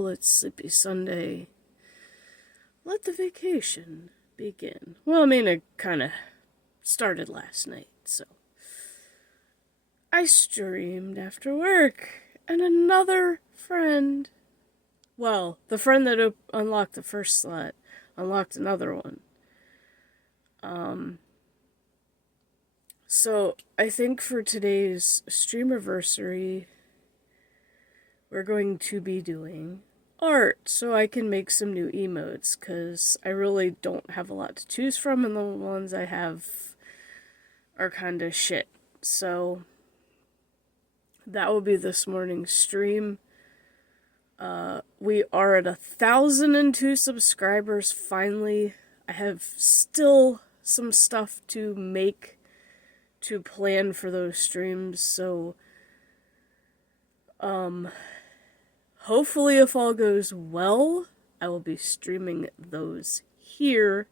Well, it's Sleepy Sunday. Let the vacation begin. Well, I mean, it kind of started last night, so. I streamed after work, and another friend. Well, the friend that unlocked the first slot unlocked another one. So I think for today's streamiversary, we're going to be doing art, so I can make some new emotes, because I really don't have a lot to choose from, and the ones I have are kind of shit. So that will be this morning's stream. We are at 1,002 subscribers finally. I have still some stuff to make to plan for those streams, so hopefully if all goes well, I will be streaming those here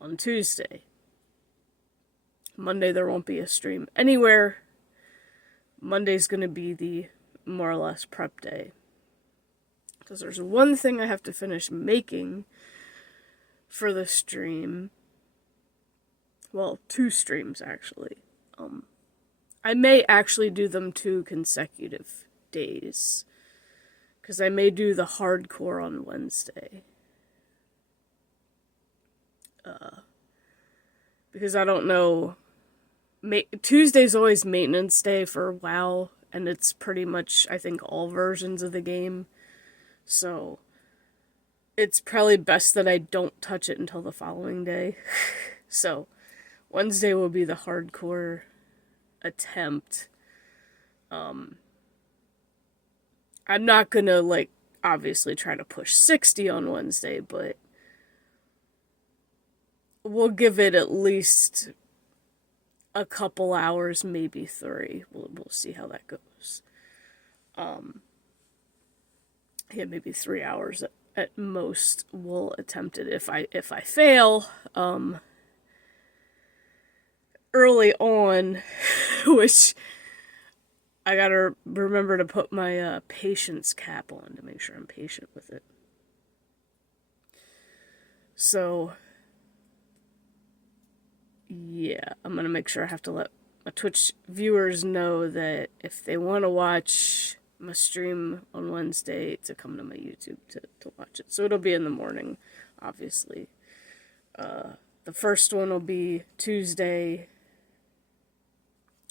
on Tuesday. Monday there won't be a stream anywhere. Monday's gonna be the more or less prep day. Because there's one thing I have to finish making for the stream. Well, 2 streams actually. I may actually do them 2 consecutive days. Because I may do the hardcore on Wednesday. Because I don't know. Tuesday's always maintenance day for WoW, and it's pretty much, I think, all versions of the game. So, it's probably best that I don't touch it until the following day. So, Wednesday will be the hardcore attempt. I'm not gonna, obviously try to push 60 on Wednesday, but we'll give it at least a couple hours, maybe 3. We'll see how that goes. Yeah, maybe 3 hours at most. We'll attempt it. If I fail, early on, which I gotta remember to put my patience cap on to make sure I'm patient with it. So, yeah, I'm gonna make sure I have to let my Twitch viewers know that if they want to watch my stream on Wednesday, to come to my YouTube to watch it. So it'll be in the morning, obviously. The first one will be Tuesday,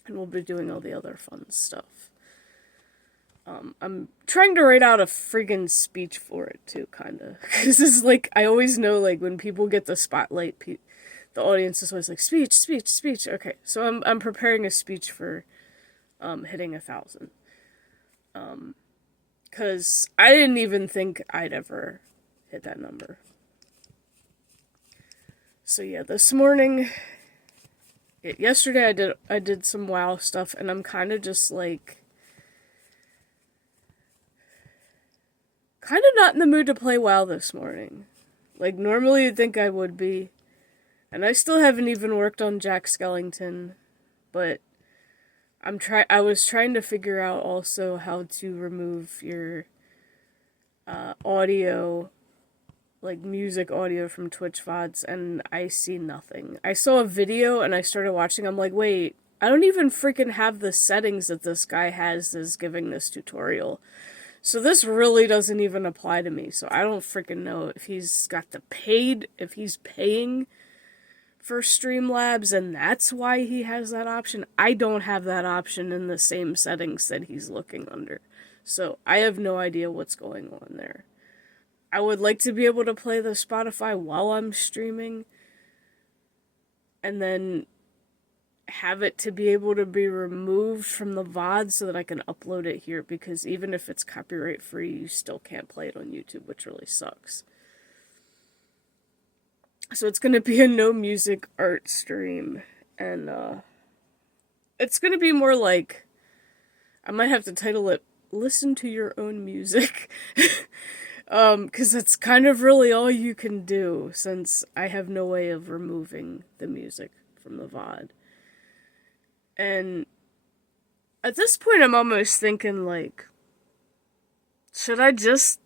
and we'll be doing all the other fun stuff. I'm trying to write out a friggin' speech for it, too, kinda. Because it's I always know, when people get the spotlight, the audience is always like, speech, speech, speech. Okay, so I'm preparing a speech for hitting 1,000. Because I didn't even think I'd ever hit that number. So yeah, this morning, yesterday I did some WoW stuff, and I'm kind of just kind of not in the mood to play WoW this morning. Normally you'd think I would be. And I still haven't even worked on Jack Skellington, but I was trying to figure out also how to remove your audio, music audio from Twitch VODs, and I see nothing. I saw a video and I started watching. I'm like, wait, I don't even freaking have the settings that this guy has is giving this tutorial. So this really doesn't even apply to me. So I don't freaking know if he's got if he's paying for Streamlabs, and that's why he has that option. I don't have that option in the same settings that he's looking under. So I have no idea what's going on there. I would like to be able to play the Spotify while I'm streaming, and then have it to be able to be removed from the VOD so that I can upload it here, because even if it's copyright free, you still can't play it on YouTube, which really sucks. So it's going to be a no music art stream, and it's going to be more I might have to title it Listen to Your Own Music, because that's kind of really all you can do, since I have no way of removing the music from the VOD. And at this point I'm almost thinking should I just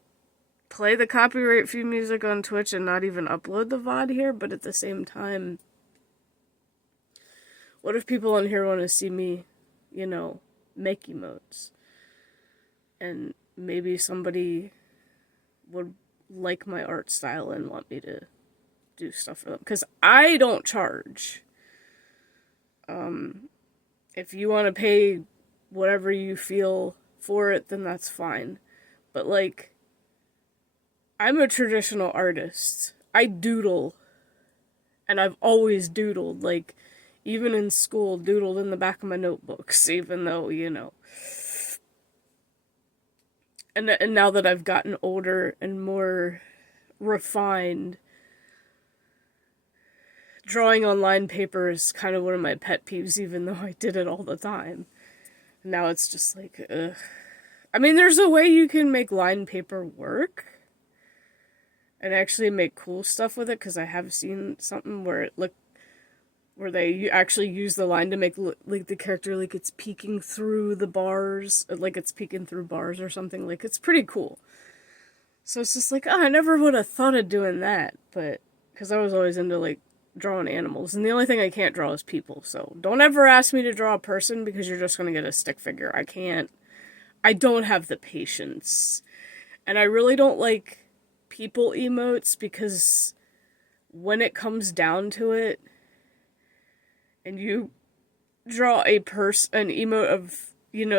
play the copyright free music on Twitch and not even upload the VOD here, but at the same time, what if people on here want to see me, make emotes? And maybe somebody would like my art style and want me to do stuff for them. Because I don't charge. If you want to pay whatever you feel for it, then that's fine. But, like, I'm a traditional artist. I doodle. And I've always doodled. Like, even in school, doodled in the back of my notebooks, even though, And now that I've gotten older and more refined, drawing on line paper is kind of one of my pet peeves, even though I did it all the time. Now it's just like, ugh. I mean, there's a way you can make line paper work and actually make cool stuff with it, because I have seen something where they actually use the line to make like the character like it's peeking through the bars, like it's peeking through bars or something. Like, it's pretty cool. So it's just like, I never would have thought of doing that, but because I was always into like drawing animals, and the only thing I can't draw is people. So don't ever ask me to draw a person, because you're just gonna get a stick figure. I don't have the patience, and I really don't like people emotes, because when it comes down to it, and you draw an emote of,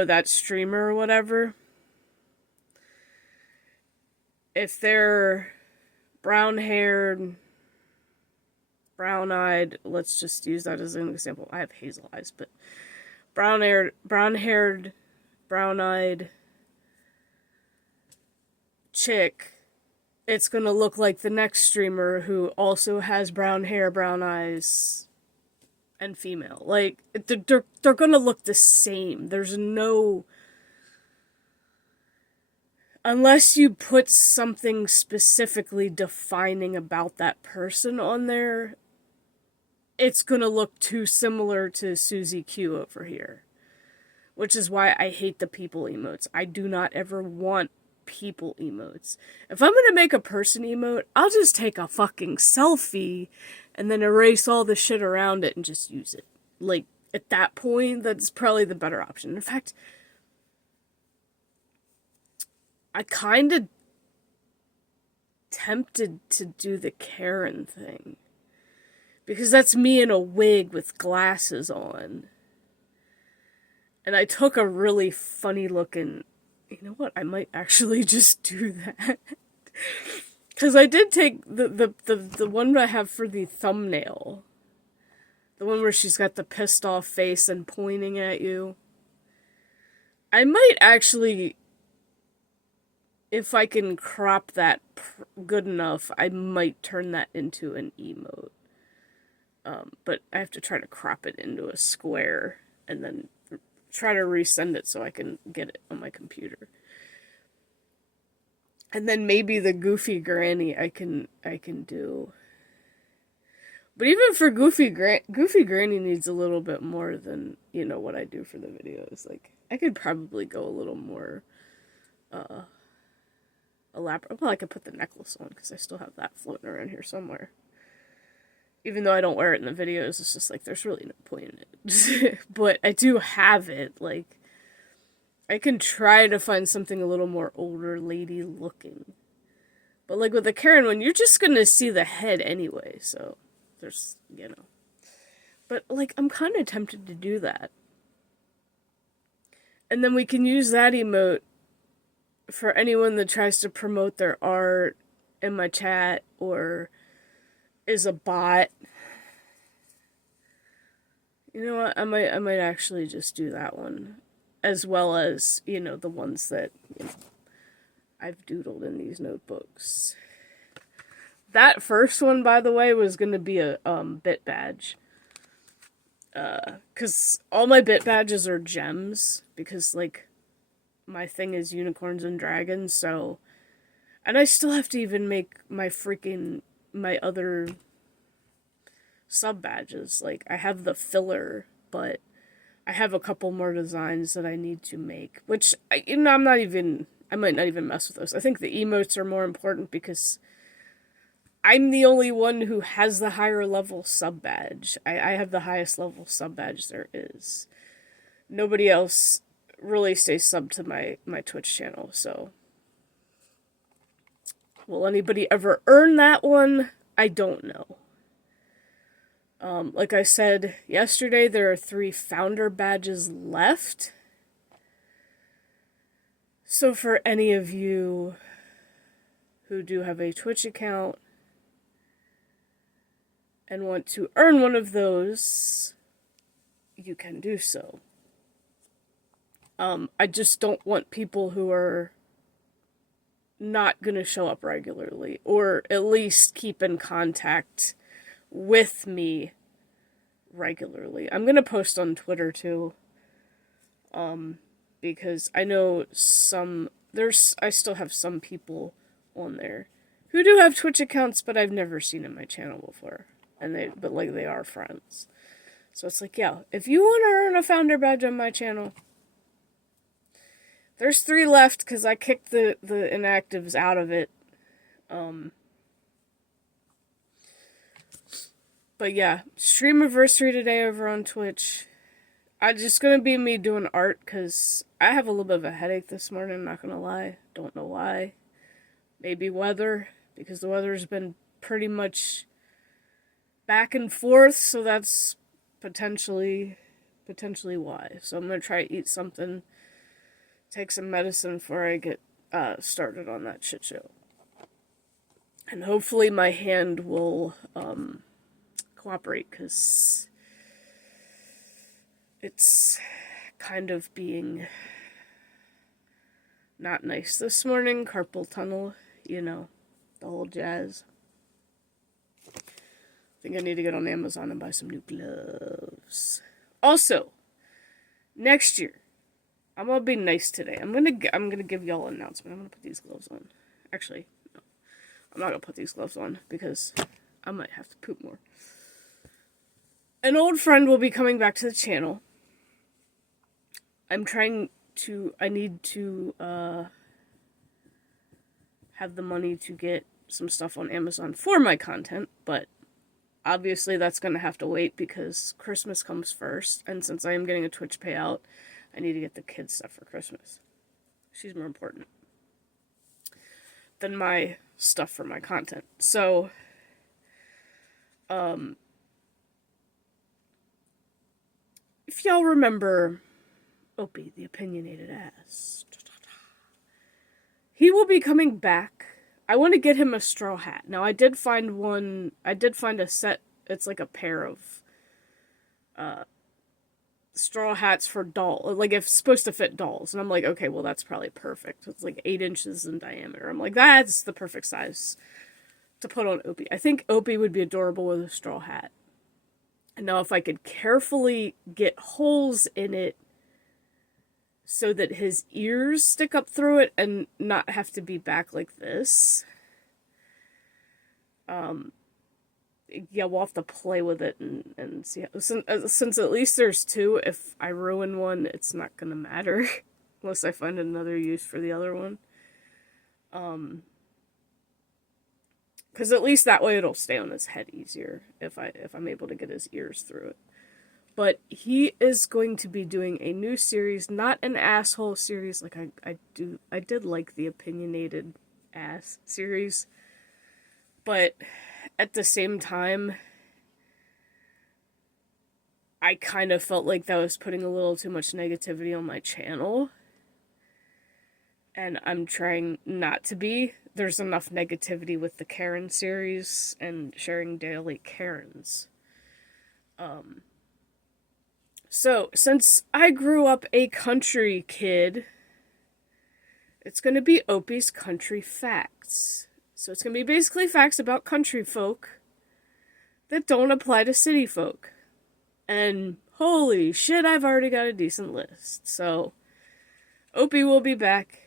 that streamer or whatever, if they're brown-haired, brown-eyed, let's just use that as an example. I have hazel eyes, but brown-haired, brown-eyed chick, it's gonna look like the next streamer who also has brown hair, brown eyes, and female. Like, they're gonna look the same. There's no... Unless you put something specifically defining about that person on there, it's gonna look too similar to Susie Q over here. Which is why I hate the people emotes. I do not ever want people emotes. If I'm gonna make a person emote, I'll just take a fucking selfie and then erase all the shit around it and just use it. Like, at that point, that's probably the better option. In fact, I kind of tempted to do the Karen thing. Because that's me in a wig with glasses on. And I took a really funny looking... You know what? I might actually just do that. Because I did take the one I have for the thumbnail. The one where she's got the pissed off face and pointing at you. I might actually... If I can crop that good enough, I might turn that into an emote. But I have to try to crop it into a square and then try to resend it so I can get it on my computer. And then maybe the Goofy Granny I can do. But even for Goofy Granny needs a little bit more than, what I do for the videos. Like, I could probably go a little more elaborate. Well, I could put the necklace on, because I still have that floating around here somewhere. Even though I don't wear it in the videos, it's just like, there's really no point in it. But I do have it. Like, I can try to find something a little more older lady looking. But like with the Karen one, you're just gonna see the head anyway, so there's, But like, I'm kind of tempted to do that. And then we can use that emote for anyone that tries to promote their art in my chat or is a bot. You know what? I might actually just do that one, as well as, the ones that, I've doodled in these notebooks. That first one, by the way, was going to be a bit badge. Because all my bit badges are gems, because, like, my thing is unicorns and dragons, so... And I still have to even make my other sub badges. Like, I have the filler, but I have a couple more designs that I need to make, which, I'm not even I might not even mess with those. I think the emotes are more important because I'm the only one who has the higher level sub badge. I have the highest level sub badge there is. Nobody else really stays sub to my Twitch channel, so. Will anybody ever earn that one? I don't know. Like I said yesterday, there are 3 founder badges left. So for any of you who do have a Twitch account and want to earn one of those, you can do so. I just don't want people who are not gonna show up regularly, or at least keep in contact with me regularly. I'm gonna post on Twitter too, because I know I still have some people on there who do have Twitch accounts, but I've never seen in my channel before, but they are friends. So it's like, yeah, if you want to earn a founder badge on my channel, there's 3 left because I kicked the inactives out of it. But yeah, streamiversary today over on Twitch. It's just gonna be me doing art because I have a little bit of a headache this morning, not gonna lie. Don't know why. Maybe weather, because the weather's been pretty much back and forth, so that's potentially why. So I'm gonna try to eat something, take some medicine before I get started on that shit show. And hopefully my hand will cooperate, because it's kind of being not nice this morning. Carpal tunnel, the whole jazz. I think I need to get on Amazon and buy some new gloves. Also, next year, I'm gonna be nice today. I'm gonna give y'all an announcement. I'm gonna put these gloves on. Actually, no, I'm not gonna put these gloves on because I might have to poop more. An old friend will be coming back to the channel. I need to have the money to get some stuff on Amazon for my content, but obviously that's gonna have to wait because Christmas comes first, and since I am getting a Twitch payout, I need to get the kids stuff for Christmas. She's more important than my stuff for my content. So, if y'all remember Opie, the opinionated ass, he will be coming back. I want to get him a straw hat. Now, I did find a set. It's like a pair of straw hats for dolls. Like, it's supposed to fit dolls. And I'm like, okay, well, that's probably perfect. It's like 8 inches in diameter. I'm like, that's the perfect size to put on Opie. I think Opie would be adorable with a straw hat. And now, if I could carefully get holes in it so that his ears stick up through it and not have to be back like this, yeah, we'll have to play with it and see how, since at least there's 2, if I ruin one, it's not gonna matter unless I find another use for the other one. Because at least that way it'll stay on his head easier if I'm able to get his ears through it. But he is going to be doing a new series, not an asshole series like I did like the opinionated ass series, but at the same time, I kind of felt like that was putting a little too much negativity on my channel. And I'm trying not to be. There's enough negativity with the Karen series and sharing daily Karens. So, since I grew up a country kid, it's going to be Opie's Country Facts. So it's going to be basically facts about country folk that don't apply to city folk. And holy shit, I've already got a decent list. So, Opie will be back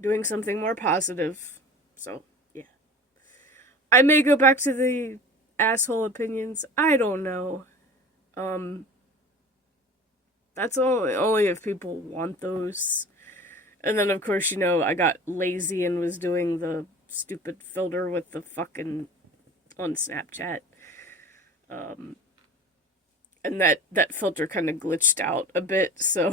doing something more positive. So, yeah. I may go back to the asshole opinions. I don't know. That's only if people want those. And then, of course, I got lazy and was doing the stupid filter with the fucking on Snapchat. And that filter kind of glitched out a bit, so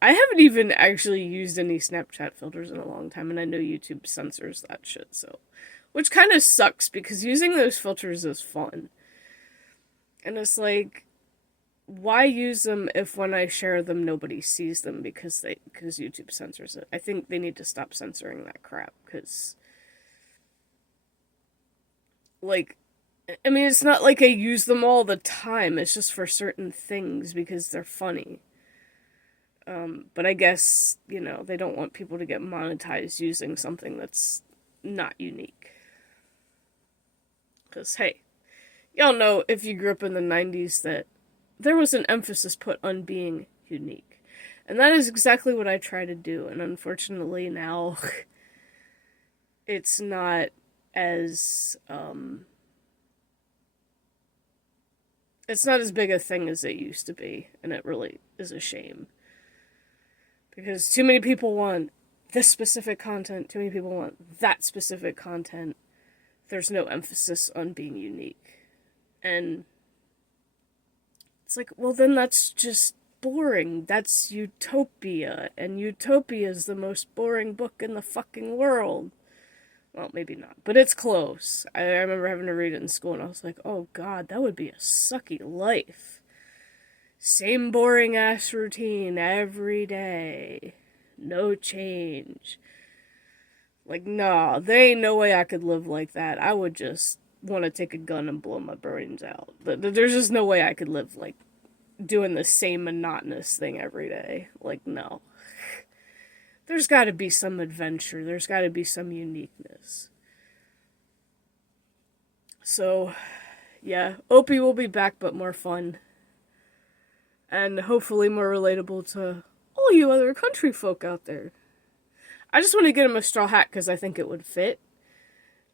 I haven't even actually used any Snapchat filters in a long time, and I know YouTube censors that shit, so. Which kind of sucks, because using those filters is fun. And it's like, why use them if when I share them nobody sees them because YouTube censors it? I think they need to stop censoring that crap, because, like, I mean, it's not like I use them all the time. It's just for certain things because they're funny. But I guess, they don't want people to get monetized using something that's not unique. Because, hey, y'all know if you grew up in the 90s that there was an emphasis put on being unique. And that is exactly what I try to do. And unfortunately now, it's not as, it's not as big a thing as it used to be, and it really is a shame. Because too many people want this specific content, too many people want that specific content. There's no emphasis on being unique. And it's like, well, then that's just boring. That's Utopia, and Utopia is the most boring book in the fucking world. Well, maybe not, but it's close. I remember having to read it in school, and I was like, oh god, that would be a sucky life. Same boring-ass routine every day. No change. Like, nah, there ain't no way I could live like that. I would just want to take a gun and blow my brains out. There's just no way I could live, like, doing the same monotonous thing every day. Like, no. There's got to be some adventure. There's got to be some uniqueness. So, yeah, Opie will be back, but more fun. And hopefully more relatable to all you other country folk out there. I just want to get him a straw hat because I think it would fit.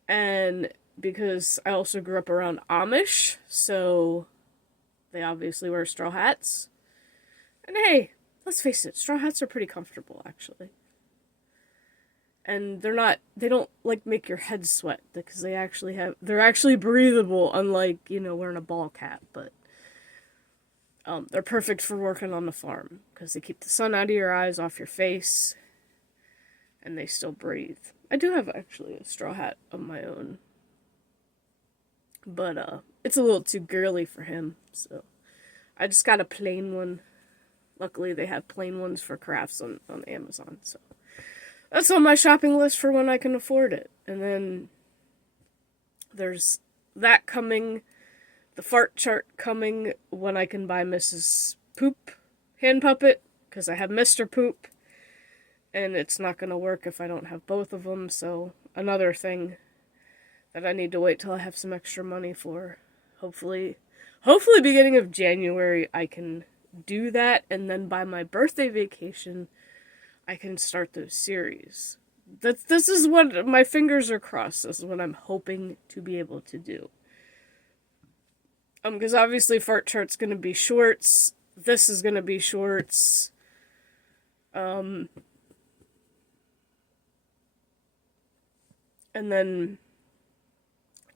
And because I also grew up around Amish, so they obviously wear straw hats. And hey, let's face it, straw hats are pretty comfortable, actually. And they don't, like, make your head sweat, because they're actually breathable, unlike, wearing a ball cap, but, they're perfect for working on the farm, because they keep the sun out of your eyes, off your face, and they still breathe. I do have, actually, a straw hat of my own, but, it's a little too girly for him, so I just got a plain one. Luckily, they have plain ones for crafts on Amazon, so that's on my shopping list for when I can afford it. And then there's that coming, the fart chart coming when I can buy Mrs. Poop hand puppet, because I have Mr. Poop, and it's not going to work if I don't have both of them, so another thing that I need to wait till I have some extra money for. Hopefully beginning of January I can do that, and then by my birthday vacation I can start those series. This is what my fingers are crossed. This is what I'm hoping to be able to do. Because obviously Fart Chart's gonna be shorts. This is gonna be shorts. And then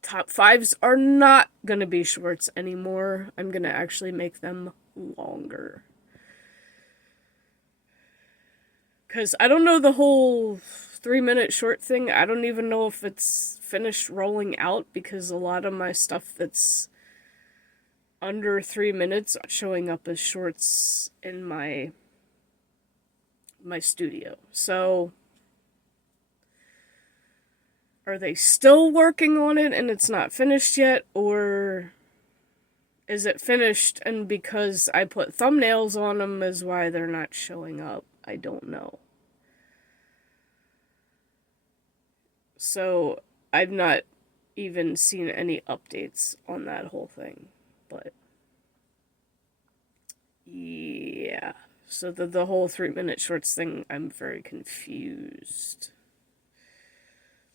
top fives are not gonna be shorts anymore. I'm gonna actually make them longer. Because I don't know the whole 3-minute short thing. I don't even know if it's finished rolling out, because a lot of my stuff that's under 3 minutes showing up as shorts in my studio. So, are they still working on it and it's not finished yet? Or is it finished and because I put thumbnails on them is why they're not showing up? I don't know. So, I've not even seen any updates on that whole thing. But, yeah. So, the whole 3-minute shorts thing, I'm very confused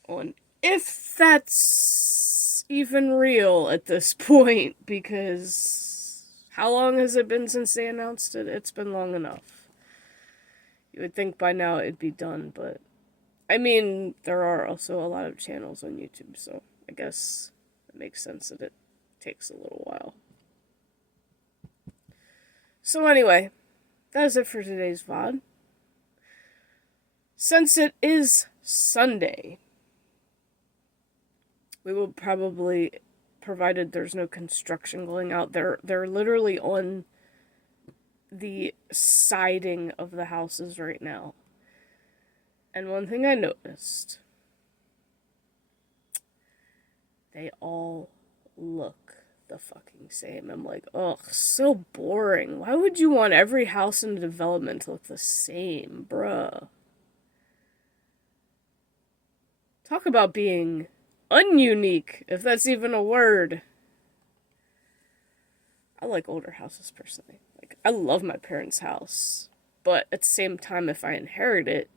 on if that's even real at this point, because how long has it been since they announced it? It's been long enough. You would think by now it'd be done, but I mean, there are also a lot of channels on YouTube, so I guess it makes sense that it takes a little while. So anyway, that is it for today's VOD. Since it is Sunday, we will probably, provided there's no construction going out, they're literally on the siding of the houses right now. And one thing I noticed, they all look the fucking same. I'm like, ugh, so boring. Why would you want every house in the development to look the same, bruh? Talk about being ununique, if that's even a word. I like older houses personally. Like, I love my parents' house, but at the same time, if I inherit it,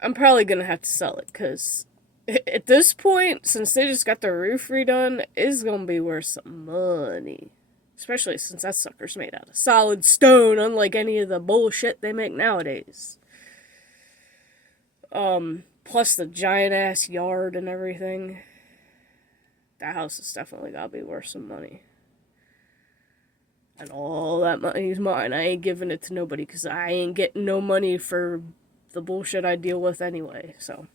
I'm probably gonna have to sell it, because at this point, since they just got the roof redone, it's gonna be worth some money. Especially since that sucker's made out of solid stone, unlike any of the bullshit they make nowadays. Plus the giant-ass yard and everything. That house is definitely gotta be worth some money. And all that money's mine. I ain't giving it to nobody, because I ain't getting no money for the bullshit I deal with anyway, so.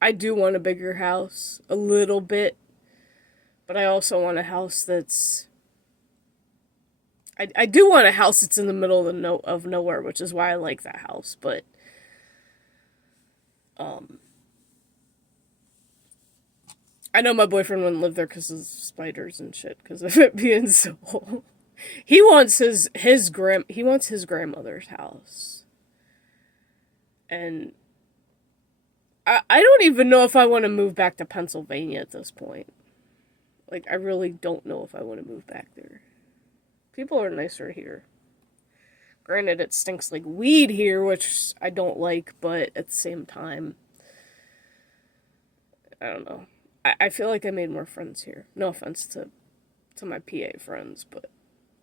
I do want a bigger house, a little bit, but I also want a house that's... I do want a house that's in the middle of nowhere, which is why I like that house, but... I know my boyfriend wouldn't live there because of spiders and shit, because of it being so... He wants his grandmother's house. And I don't even know if I want to move back to Pennsylvania at this point. Like, I really don't know if I want to move back there. People are nicer here. Granted, it stinks like weed here, which I don't like, but at the same time, I don't know. I feel like I made more friends here. No offense to my PA friends, but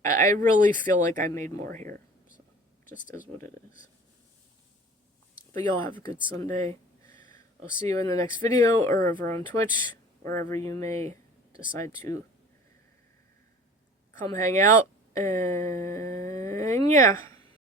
I really feel like I made more here. So, just is what it is. But y'all have a good Sunday. I'll see you in the next video, or over on Twitch, wherever you may decide to come hang out. And yeah.